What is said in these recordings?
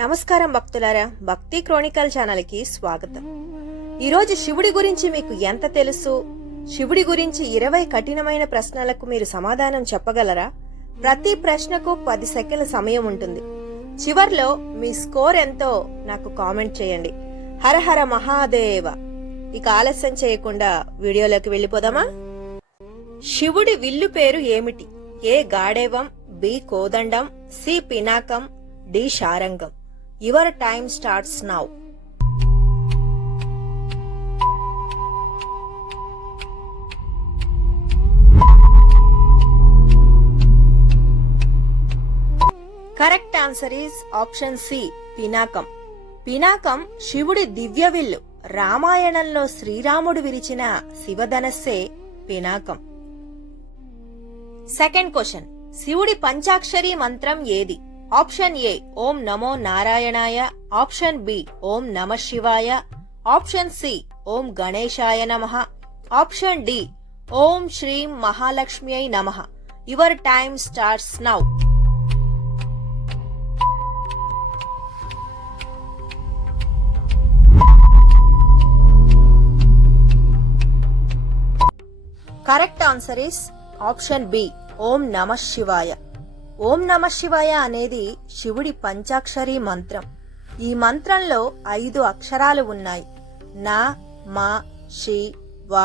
నమస్కారం భక్తులారా, భక్తి క్రోనికల్ ఛానల్ కి స్వాగతం. ఈరోజు శివుడి గురించి మీకు ఎంత తెలుసు? శివుడి గురించి 20 కఠినమైన ప్రశ్నలకు మీరు సమాధానం చెప్పగలరా? ప్రతి ప్రశ్నకు 10 సెకండ్ల సమయం ఉంటుంది. చివర్లో మీ స్కోర్ ఎంతో నాకు కామెంట్ చేయండి. హర హర మహాదేవ. ఇక ఆలస్యం చేయకుండా వీడియోలోకి వెళ్ళిపోదామా? శివుడి విల్లు పేరు ఏమిటి? ఏ గాడేవం, బి కోదండం, సి పినాకం, డి శారంగం. Your time starts now. Correct answer is option C, పినాకం. పినాకం శివుడి దివ్య విల్లు. రామాయణంలో శ్రీరాముడు విరిచిన శివధనస్సే పినాకం. సెకండ్ క్వశ్చన్, శివుడి పంచాక్షరి మంత్రం ఏది? ఆప్షన్ ఏ ఓం నమో నారాయణాయ, ఆప్షన్ బి ఓం నమః శివాయ, ఆప్షన్ సి ఓం గణేశాయ నమః, ఆప్షన్ డి ఓం శ్రీం మహాలక్ష్మ్యై నమః. Your time starts now. Correct answer is option B ఓం నమః శివాయ. ఓం నమః శివాయ అనేది శివుడి పంచాక్షరి మంత్రం. ఈ మంత్రంలో 5 అక్షరాలు ఉన్నాయి. నా, మా, షి, వా,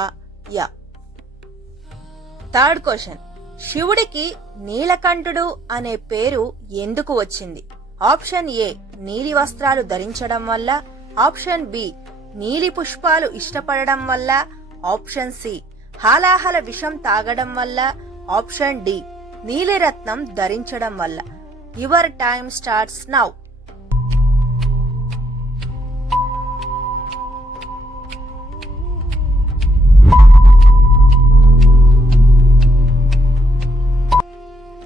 య. థర్డ్ క్వశ్చన్, శివుడికి నీలకంఠుడు అనే పేరు ఎందుకు వచ్చింది? ఆప్షన్ ఏ నీలి వస్త్రాలు ధరించడం వల్ల, ఆప్షన్ బి నీలి పుష్పాలు ఇష్టపడడం వల్ల, ఆప్షన్ సి హాలాహల విషం తాగడం వల్ల, ఆప్షన్ డి నీలిరత్నం ధరించడం వల్ల. Your time starts now.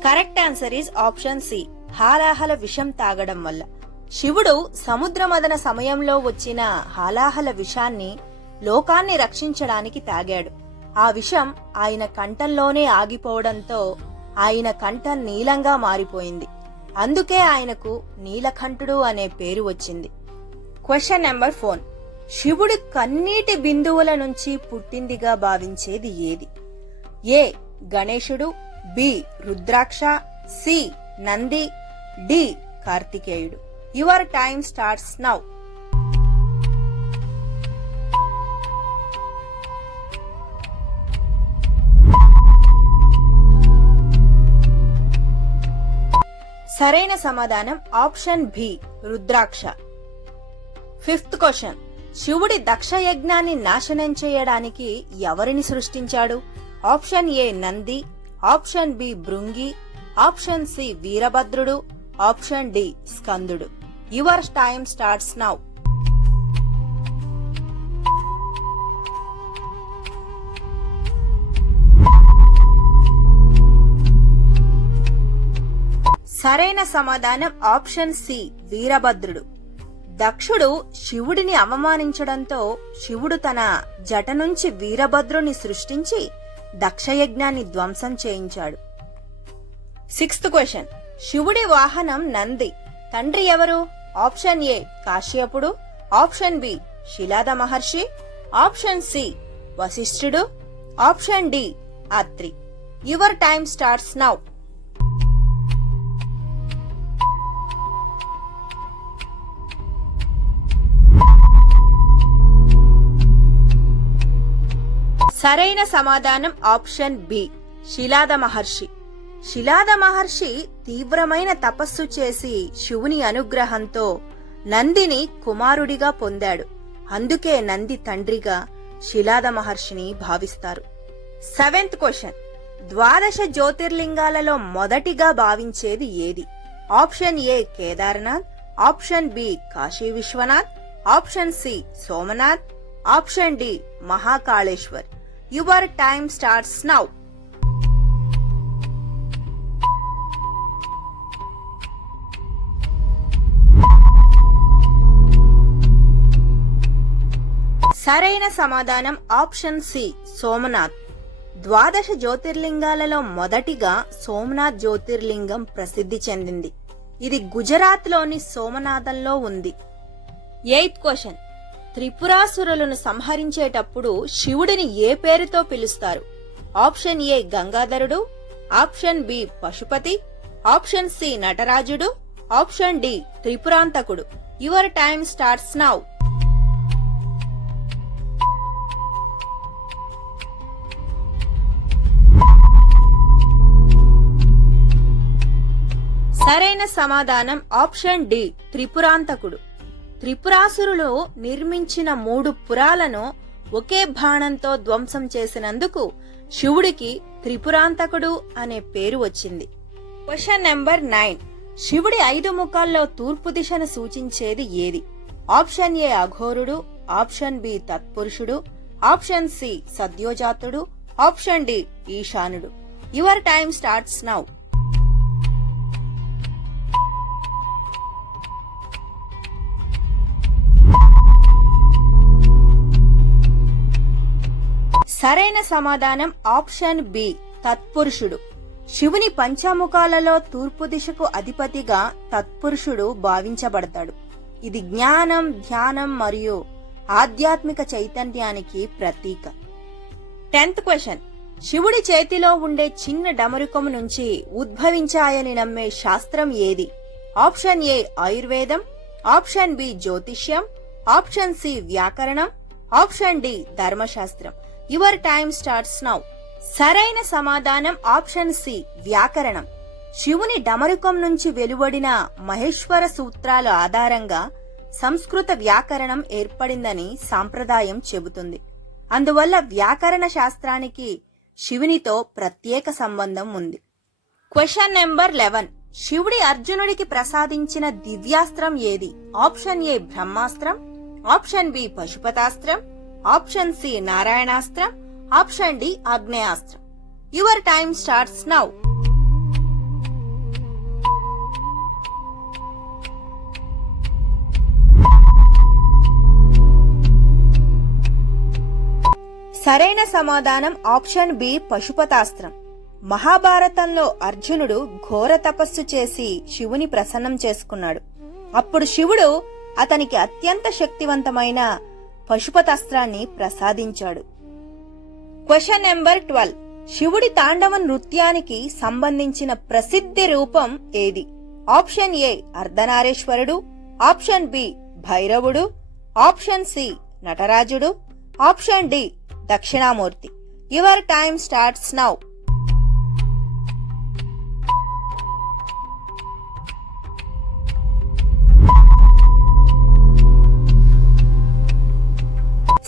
Correct answer is option C, హాలాహల విషం తాగడం వల్ల. శివుడు సముద్రమదన సమయంలో వచ్చిన హాలాహల విషాన్ని లోకాన్ని రక్షించడానికి తాగాడు. ఆ విషం ఆయన కంఠంలోనే ఆగిపోవడంతో ఆయన కంఠం నీలంగా మారిపోయింది. అందుకే ఆయనకు నీలకంఠుడు అనే పేరు వచ్చింది. క్వశ్చన్ నెంబర్ 4, శివుడి కన్నీటి బిందువుల నుంచి పుట్టిందిగా భావించేది ఏది? ఏ గణేశుడు, B rudraksha, C Nandi, D కార్తికేయుడు. Your time starts now. సరైన సమాధానం option B rudraksha. Fifth question, శివుడి దక్ష యజ్ఞాన్ని నాశనం చేయడానికి ఎవరిని సృష్టించాడు? Option A Nandi, option B Bhringi, option C వీరభద్రుడు, ఆప్షన్ డి స్కందుడు. Your time starts now. సరైన సమాధానం ఆప్షన్ సి వీరభద్రుడు. దక్షుడు శివుడిని అవమానించడంతో శివుడు తన జట నుంచి వీరభద్రుని సృష్టించి దక్షయజ్ఞాన్ని ధ్వంసం చేయించాడు. సిక్స్త్ క్వశ్చన్, శివుడి వాహనం నంది. తండ్రి ఎవరు? ఆప్షన్ ఏ కాశ్యపుడు, option B Shilada Maharshi, option C వశిష్ఠుడు, option D Atri. Your time starts now. సరైన సమాధానం ఆప్షన్ బి శిలాద మహర్షి. శిలాద మహర్షి తీవ్రమైన తపస్సు చేసి శివుని అనుగ్రహంతో నందిని కుమారుడిగా పొందాడు. అందుకే నంది తండ్రిగా శిలాద మహర్షిని భావిస్తారు. సెవెంత్ క్వశ్చన్, 12 జ్యోతిర్లింగాలలో మొదటిగా భావించేది ఏది? Option A Kedarnath, option B Kashi Vishwanath, option C Somnath, option D Mahakaleshwar. Your time starts now. సరైన సమాధానం ఆప్షన్ సి సోమనాథ్. 12 జ్యోతిర్లింగాలలో మొదటిగా సోమనాథ్ జ్యోతిర్లింగం ప్రసిద్ధి చెందింది. ఇది గుజరాత్లోని సోమనాథంలో ఉంది. 8th question. త్రిపురాసురులను సంహరించేటప్పుడు శివుడిని ఏ పేరుతో పిలుస్తారు? ఆప్షన్ ఏ గంగాధరుడు, option B Pashupati, option C నటరాజుడు, ఆప్షన్ డి త్రిపురాంతకుడు. Your time starts now. సరైన సమాధానం ఆప్షన్ డి త్రిపురాంతకుడు. త్రిపురాసురులు నిర్మించిన 3 పురాలను ఒకే బాణంతో ధ్వంసం చేసినందుకు శివుడికి త్రిపురాంతకుడు అనే పేరు వచ్చింది. Question number 9. శివుడి 5 ముఖాల్లో తూర్పు దిశను సూచించేది ఏది? ఆప్షన్ ఏ అఘోరుడు, ఆప్షన్ బి తత్పురుషుడు, ఆప్షన్ సి సద్యోజాతుడు, ఆప్షన్ డి ఈశానుడు. Your time starts now. సరైన సమాధానం ఆప్షన్ బి తత్పురుషుడు. శివుని పంచముఖాలలో తూర్పు దిశకు అధిపతిగా తత్పురుషుడు భావించబడతాడు. ఇది జ్ఞానం, ధ్యానం మరియు ఆధ్యాత్మిక చైతన్యానికి ప్రతీక. 10th question. శివుడి చేతిలో ఉండే చిన్న డమరుకము నుంచి ఉద్భవించాయని నమ్మే శాస్త్రం ఏది? ఆప్షన్ ఏ ఆయుర్వేదం, ఆప్షన్ బి జ్యోతిష్యం, ఆప్షన్ సి వ్యాకరణం, ఆప్షన్ డి ధర్మశాస్త్రం. Your time starts now. సరైన సమాధానం ఆప్షన్ సి వ్యాకరణం. శివుని డమరుకం నుంచి వెలువడిన మహేశ్వర సూత్రాల ఆధారంగా సంస్కృత వ్యాకరణం ఏర్పడిందని సాంప్రదాయం చెబుతుంది. అందువల్ల వ్యాకరణ శాస్త్రానికి శివునితో ప్రత్యేక సంబంధం ఉంది. Question number 11. శివుడి అర్జునుడికి ప్రసాదించిన దివ్యాస్త్రం ఏది? ఆప్షన్ ఏ బ్రహ్మాస్త్రం, ఆప్షన్ బి పశుపతాస్త్రం, ఆప్షన్ సి నారాయణాస్త్రం, ఆప్షన్ డి ఆగ్నేయాస్త్రం. Your time starts now. సరైన సమాధానం ఆప్షన్ బి పశుపతాస్త్రం. మహాభారతంలో అర్జునుడు ఘోర తపస్సు చేసి శివుని ప్రసన్నం చేసుకున్నాడు. అప్పుడు శివుడు అతనికి అత్యంత శక్తివంతమైన పశుపతాస్త్రాన్ని ప్రసాదించాడు. Question number 12. శివుడి తాండవ నృత్యానికి సంబంధించిన ప్రసిద్ధ రూపం ఏది? ఆప్షన్ ఏ అర్ధనారీశ్వరుడు, ఆప్షన్ బి భైరవుడు, ఆప్షన్ సి నటరాజుడు, ఆప్షన్ డి దక్షిణామూర్తి. Your time starts now.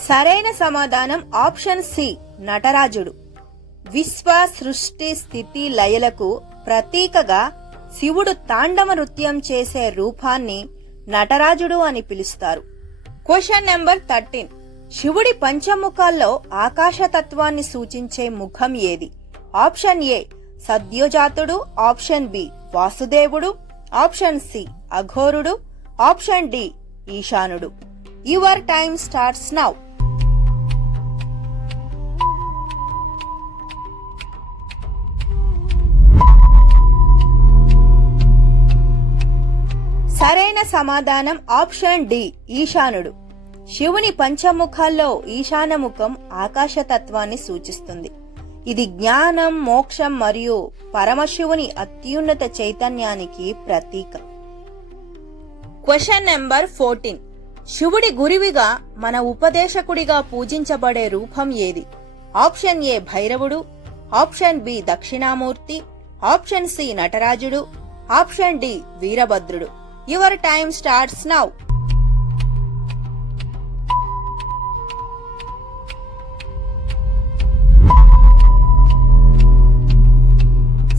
సరైన సమాధానం ఆప్షన్ సి నటరాజుడు. విశ్వ, సృష్టి, స్థితి, లయలకు ప్రతీకగా శివుడు తాండవ నృత్యం చేసే రూపాన్ని నటరాజుడు అని పిలుస్తారు. Question number 13. శివుడి పంచముఖాల్లో ఆకాశతత్వాన్ని సూచించే ముఖం ఏది? ఆప్షన్ ఏ సద్యోజాతుడు, ఆప్షన్ బి వాసుదేవుడు, ఆప్షన్ సి అఘోరుడు, ఆప్షన్ డి ఈశానుడు. Your time starts now. సరైన సమాధానం ఆప్షన్ డి ఈశానుడు. శివుని పంచముఖాల్లో ఈశానముఖం ఆకాశతత్వాన్ని సూచిస్తుంది. ఇది జ్ఞానం, మోక్షం మరియు పరమశివుని అత్యున్నత చైతన్యానికి ప్రతీక. Question number 14. శివుడి గురువిగా మన ఉపదేశకుడిగా పూజించబడే రూపం ఏది? ఆప్షన్ ఏ భైరవుడు, ఆప్షన్ బి దక్షిణామూర్తి, ఆప్షన్ సి నటరాజుడు, ఆప్షన్ డి వీరభద్రుడు. Your time starts now.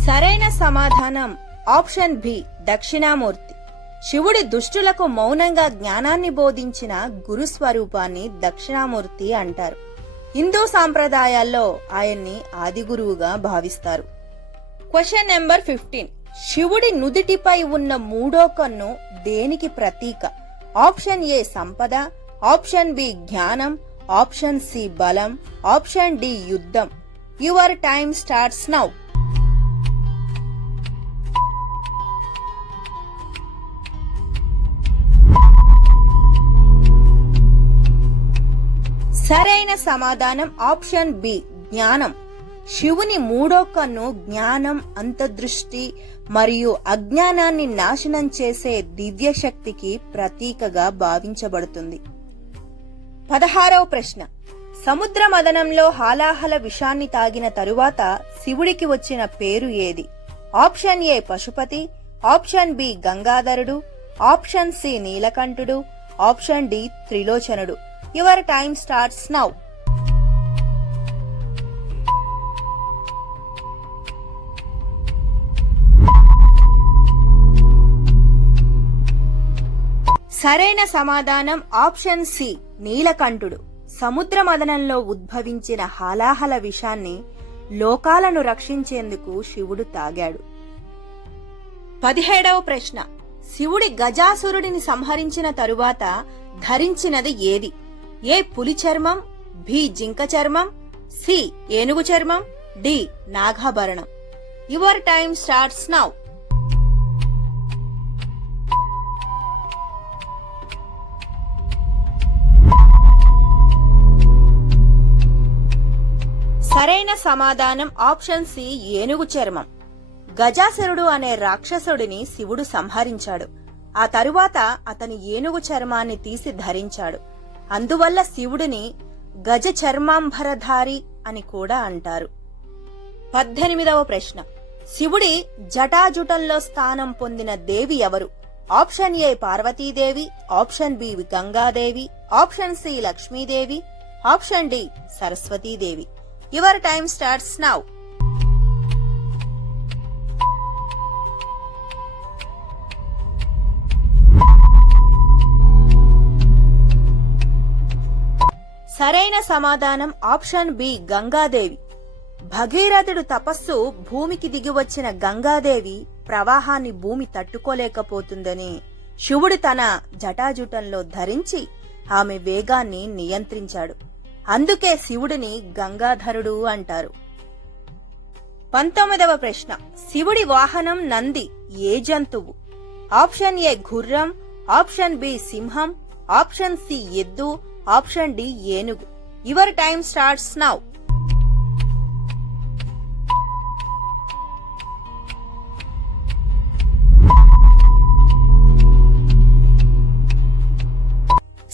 సరైన సమాధానం ఆప్షన్ బి దక్షిణామూర్తి. శివుడి దుష్టులకు మౌనంగా జ్ఞానాన్ని బోధించిన గురు స్వరూపాన్ని దక్షిణామూర్తి అంటారు. హిందూ సాంప్రదాయాల్లో ఆయన్ని ఆది గురువుగా భావిస్తారు. Question number 15. శివుడి నుదిటిపై ఉన్న 3వ కన్ను దేనికి ప్రతీక? ఆప్షన్ ఏ సంపద, ఆప్షన్ బి జ్ఞానం, ఆప్షన్ సి బలం, ఆప్షన్ డి యుద్ధం. Your time starts now. సరైన సమాధానం ఆప్షన్ బి జ్ఞానం. శివుని మూడో కన్ను జ్ఞానం, అంతర్దృష్టి మరియు అజ్ఞానాన్ని నాశనం చేసే దివ్యశక్తికి ప్రతీకగా భావించబడుతుంది. 16వ ప్రశ్న. సముద్ర మదనంలో హాలాహల విషాన్ని తాగిన తరువాత శివుడికి వచ్చిన పేరు ఏది? Option A Pashupati, option B గంగాధరుడు, ఆప్షన్ సి నీలకంఠుడు, ఆప్షన్ డి త్రిలోచనుడు. Your time starts now. సరైన సమాధానం ఆప్షన్ సి నీలకంఠుడు. సముద్ర మదనంలో ఉద్భవించిన హాలాహల విషాన్ని లోకాలను రక్షించేందుకు శివుడు తాగాడు. 17వ ప్రశ్న. శివుడి గజాసురుడిని సంహరించిన తరువాత ధరించినది ఏది? ఏ పులి చర్మం, బి జింక చర్మం, సి ఏనుగు చర్మం, డి నాగాభరణం. Your time starts now. సరైన సమాధానం ఆప్షన్ సి ఏనుగు చర్మం. గజాసురుడు అనే రాక్షసుడిని శివుడు సంహరించాడు. ఆ తరువాత అతని ఏనుగు చర్మాన్ని తీసి ధరించాడు. అందువల్ల శివుడిని గజ చర్మాంబరధారి అని కూడా అంటారు. 18వ ప్రశ్న. శివుడి జటాజుటంలో స్థానం పొందిన దేవి ఎవరు? Option A Parvati Devi, option B Ganga Devi, option C Lakshmi Devi, option D Saraswati Devi. Your time starts now. సరైన సమాధానం ఆప్షన్ బి గంగాదేవి. భగీరథుడు తపస్సు భూమికి దిగివచ్చిన గంగాదేవి ప్రవాహాన్ని భూమి తట్టుకోలేకపోతుందని శివుడు తన జటాజుటంలో ధరించి ఆమె వేగాన్ని నియంత్రించాడు. అందుకే శివుడిని గంగాధరుడు అంటారు. 19వ ప్రశ్న. శివుడి వాహనం నంది ఏ జంతువు? ఆప్షన్ ఏ గుర్రం, ఆప్షన్ బి సింహం, ఆప్షన్ సి ఎద్దు, ఆప్షన్ డి ఏనుగు. Your time starts now.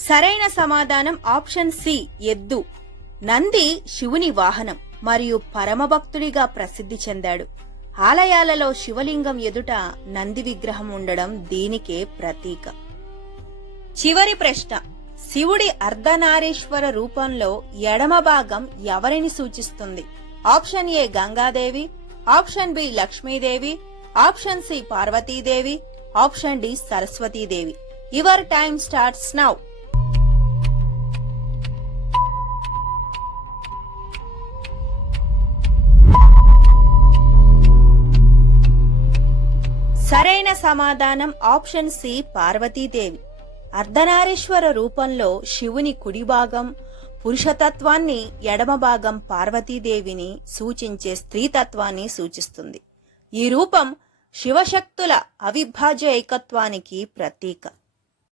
సరైన సమాధానం ఆప్షన్ సి ఎద్దు. నంది శివుని వాహనం మరియు పరమభక్తుడిగా ప్రసిద్ధి చెందాడు. ఆలయాలలో శివలింగం ఎదుట నంది విగ్రహం ఉండడం దీనికే ప్రతీక. చివరి ప్రశ్న. శివుడి అర్ధనారీశ్వర రూపంలో ఎడమ భాగం ఎవరిని సూచిస్తుంది? Option A Ganga Devi, option B Lakshmi Devi, option C Parvati Devi, option D Saraswati Devi. Your time starts now. సరైన సమాధానం ఆప్షన్ సి పార్వతీదేవి. అర్ధనారీశ్వర రూపంలో శివుని కుడి భాగం పురుషతత్వాన్ని, ఎడమ భాగం పార్వతీదేవిని సూచించే స్త్రీతత్వాన్ని సూచిస్తుంది. ఈ రూపం శివశక్తుల అవిభాజ్య ఏకత్వానికి ప్రతీక.